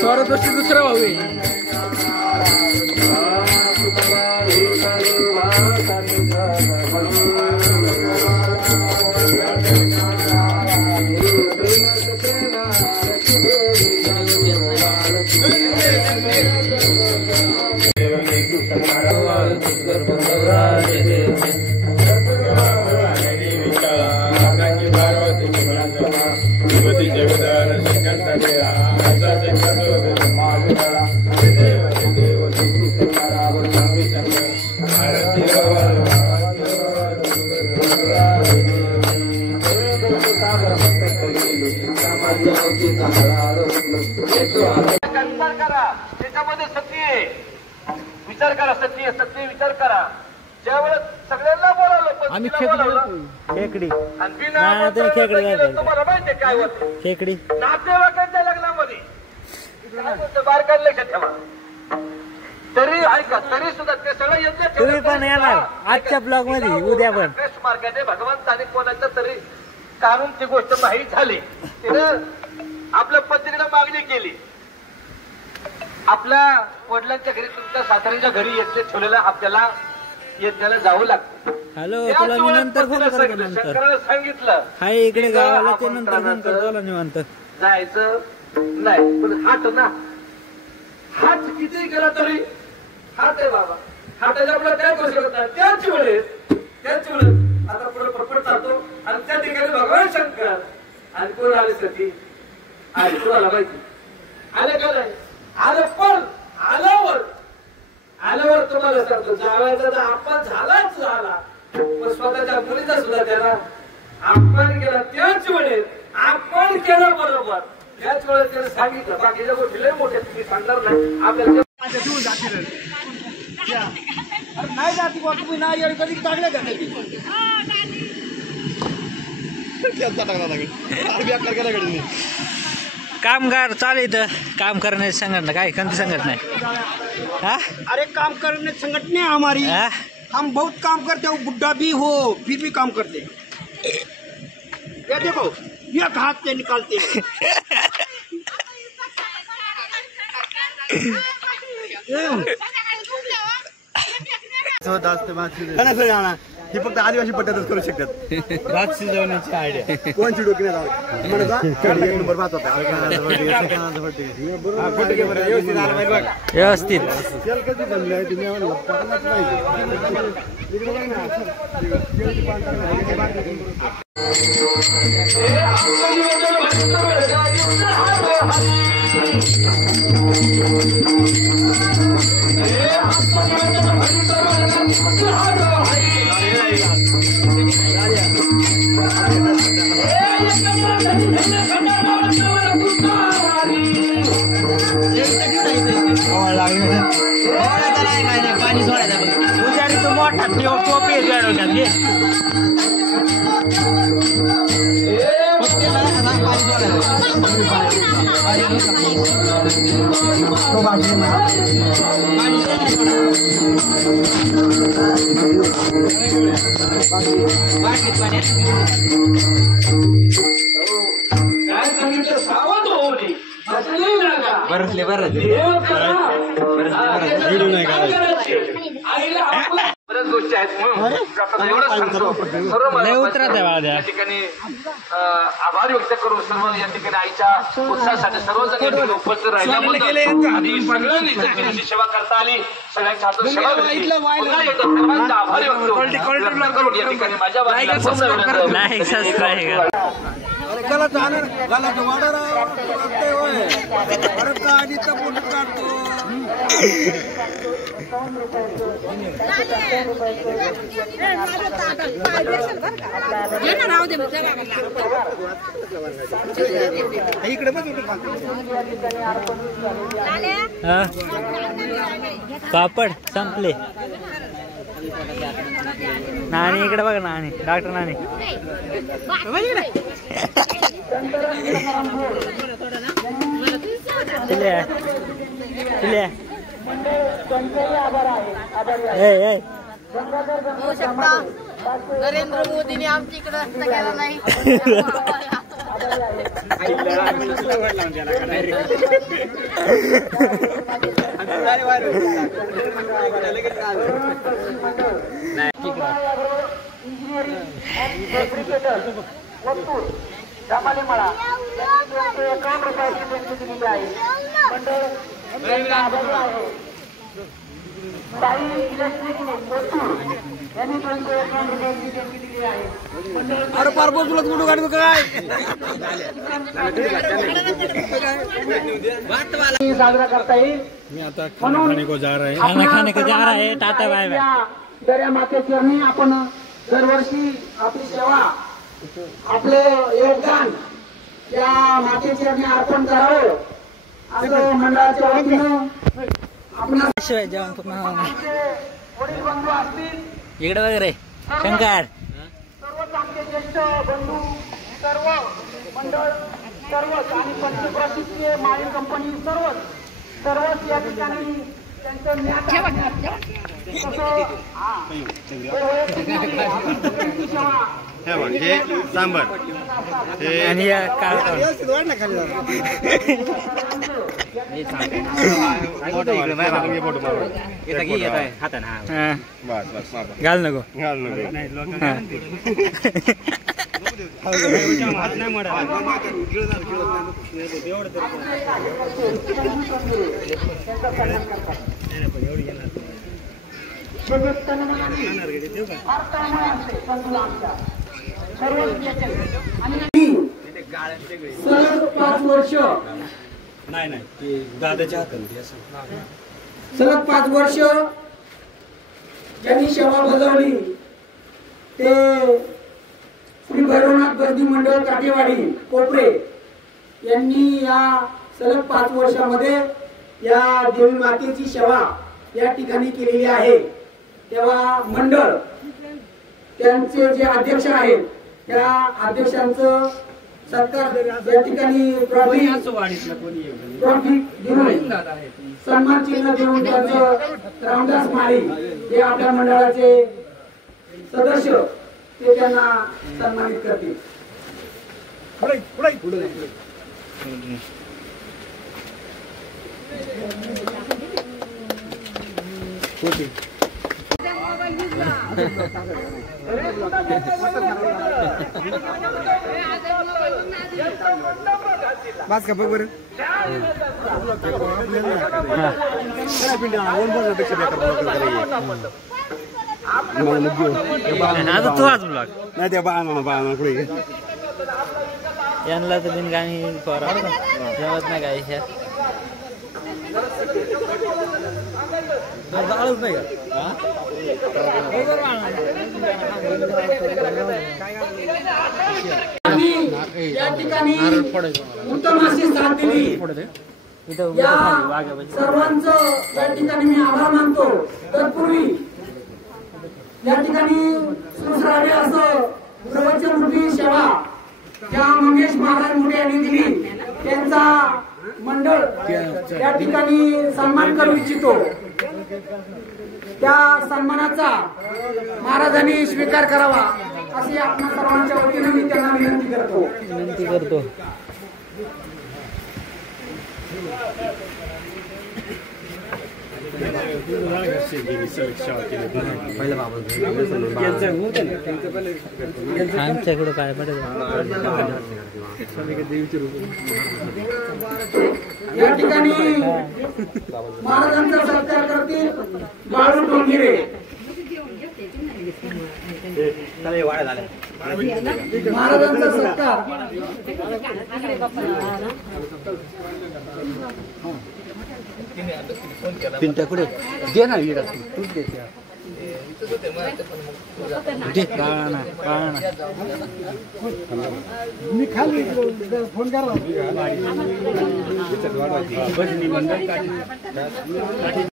सौरभ दोषी दुसरा भाऊ आहे. त्याच्यामध्ये सत्य आहे. विचार करा, सत्य सत्य विचार करा. ज्यावेळेस सगळ्यांना बोलावलं आम्ही खेकडी तुम्हाला माहितीये काय होते खेकडी नातेवाईकांच्या लग्नामध्ये बारकाईला लक्षात ठेवा. तरी ऐका, तरी सुद्धा ते सगळं तुम्ही पण येणार आजच्या ब्लॉग मध्ये उद्या पण बेस्ट मार्केट आहे. भगवंत आणि कोणाचं तरी काढून ती गोष्ट माहीत झाली. तिनं आपल्या पत्नीला मागणी केली. आपल्या वडिलांच्या घरी तुमच्या सासऱ्यांच्या घरी येतले ठेवलेला आपल्याला येण्याला जावं लागतं. हॅलो, तुला मी नंतर फोन करतो. नंतर शंकराला सांगितलं हाय इकडे गावाला, ते नंतर फोन करतो निवांत. जायचं नाही, पण हात ना, हात किती केला तरी हात आहे बाबा. हाताच्या आपल्याला काय करू शकत नाही. त्याच वेळेस आता पुढे पटपट चालतो आणि त्या ठिकाणी भगवान शंकर आणि कोण आले सती आले. कोणाला माहिती आले का नाही आलं, पण आल्यावर तुम्हाला सांगतो, जावयाचा तर अपमान झालाच झाला, पण स्वतःच्या मुलीचा सुद्धा त्याला अपमान केला. त्याच वेळेस अपमान केला बरोबर. त्याच वेळेस त्याने सांगितलं. बाकीच्या गोष्टी लय मोठ्या तुम्ही सांगणार नाही आपल्याला नाही जाती बा. तुम्ही नाही कधी टाकल्या का कधी कामगार चालू इथं काम करण्याची संघटना. काय कोणती संघटना आहे? हाँ? अरे काम करने संगठन है हमारी. हम बहुत काम करते हो, बुढ़ा भी हो फिर भी काम करते. ये देखो, ये हाथ से निकालते हैं. हे फक्त आदिवासी पट्ट्यातच करू शकतात. भात शिजवण्याची आयडिया कोणची डोकी नंबर पाच होता. व्यवस्थित कधी जमले आहे तुम्ही पाणी सोडायचं उद्या तो मोठा टोपी बरसले बरं बऱ्याच गोष्टी आहेत. या ठिकाणी आभार व्यक्त करून सर्व या ठिकाणी आईच्या उत्साहासाठी सर्वजण उपस्थित राहिल्याबद्दल सगळ्यांनी सेवा करता आली. सगळ्यांच्या हातून सेवा सर्वांचा आभार व्यक्त करून या ठिकाणी माझ्या पापड संपले. नानी इकडे बघा, नानी डॉक्टर नानी चिल्या होऊ शकता नरेंद्र मोदीने आमच्याकडे रस्ता केला नाही. अरे पार तुला कुठं गाडी काय साजरा करता येईल. मी आता खाना खाने को जा रहे हैं. खाना खाने को जा रहा है. Tata bye bye. दर्या मातेचरणी आपण दरवर्षी आपली सेवा आपले योगदान या मातेचरणी अर्पण करावं असं मंडळाच्या वतीनं आपल्या शिवाय जेवण पूर्ण वडील बंधू असतील इकडे वगैरे शंकर सर्वच आमचे ज्येष्ठ बंधू सर्व मंडळ सर्वच आणि प्रसिद्ध माळी कंपनी सर्वच या ठिकाणी त्यांचं हे बघ, हे सांबर हे आणि या काळ फोटो मारू. हा. बस बस मार. घाल नको. घाल नको. हा. सलग 5 वर्ष सलग 5 वर्ष ज्यांनी सेवा बजावली ते श्री भैरवनाथ गर्दी मंडळ काटेवाडी कोपरे यांनी या सलग 5 वर्षामध्ये या देवी मातेची सेवा या ठिकाणी केलेली आहे. तेव्हा मंडळ त्यांचे जे अध्यक्ष आहेत त्या अध्यक्षांचं सत्कार या ठिकाणी ट्रॉफी देऊन सन्मान चिन्ह देऊन त्यांचं रामदास माळी हे आपल्या मंडळाचे सदस्य ते त्यांना सन्मानित करतील. बस का बघ बरं. आता तू आज ब्लॉग नाही त्या बाळा पुढे यांना तर बिन गाणी जेवत नाही काय ह्या जाळच नाही या ठिकाणी उत्तम अशी साथ दिली. या सर्वांचं या ठिकाणी मी आभार मानतो. तत्पूर्वी या ठिकाणी सुसरावे असं प्रवचनरूपी सेवा ज्या मंगेश महाराज मोठे यांनी दिली त्यांचा मंडळ या ठिकाणी सन्मान करू इच्छितो. त्या सन्मानाचा महाराजांनी स्वीकार करावा अशी आपल्या सर्वांच्या वतीने मी त्यांना विनंती करतो. आमच्याकडे काय पडेल या ठिकाणी महाराजांचा सत्कार करतील बाळू डोंगिरे. महाराजांचा सत्कार पिंट्याकडे दे ना विरा तूच दे मी खाली फोन करा